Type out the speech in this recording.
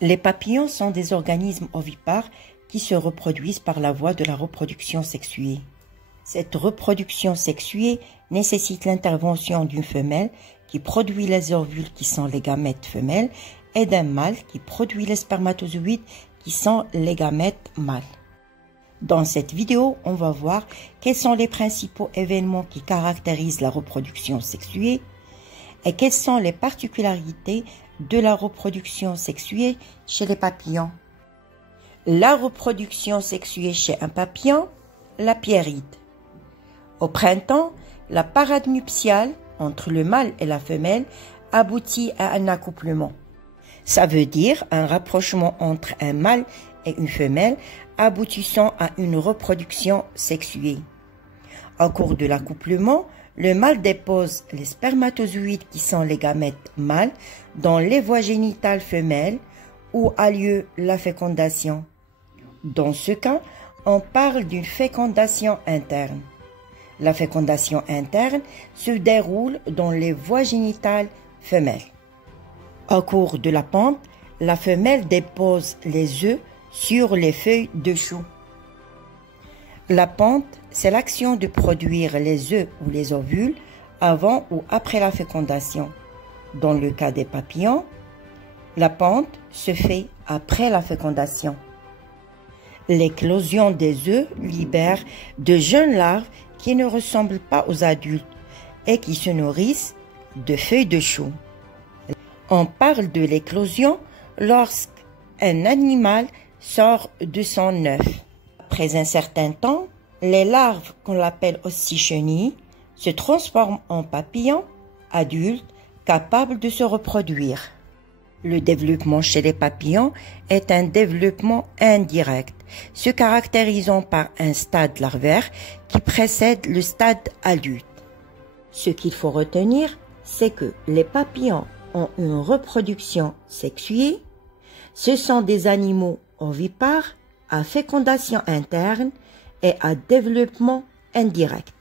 Les papillons sont des organismes ovipares qui se reproduisent par la voie de la reproduction sexuée. Cette reproduction sexuée nécessite l'intervention d'une femelle qui produit les ovules qui sont les gamètes femelles et d'un mâle qui produit les spermatozoïdes qui sont les gamètes mâles. Dans cette vidéo, on va voir quels sont les principaux événements qui caractérisent la reproduction sexuée et quelles sont les particularités de la reproduction sexuée chez les papillons. La reproduction sexuée chez un papillon, la pierride. Au printemps, la parade nuptiale entre le mâle et la femelle aboutit à un accouplement. Ça veut dire un rapprochement entre un mâle et une femelle aboutissant à une reproduction sexuée. Au cours de l'accouplement, le mâle dépose les spermatozoïdes qui sont les gamètes mâles dans les voies génitales femelles où a lieu la fécondation. Dans ce cas, on parle d'une fécondation interne. La fécondation interne se déroule dans les voies génitales femelles. Au cours de la ponte, la femelle dépose les œufs sur les feuilles de chou. La ponte, c'est l'action de produire les œufs ou les ovules avant ou après la fécondation. Dans le cas des papillons, la ponte se fait après la fécondation. L'éclosion des œufs libère de jeunes larves qui ne ressemblent pas aux adultes et qui se nourrissent de feuilles de chou. On parle de l'éclosion lorsqu'un animal sort de son œuf. Après un certain temps, les larves, qu'on appelle aussi chenilles, se transforment en papillons adultes capables de se reproduire. Le développement chez les papillons est un développement indirect, se caractérisant par un stade larvaire qui précède le stade adulte. Ce qu'il faut retenir, c'est que les papillons ont une reproduction sexuée. Ce sont des animaux ovipares à fécondation interne et à développement indirect.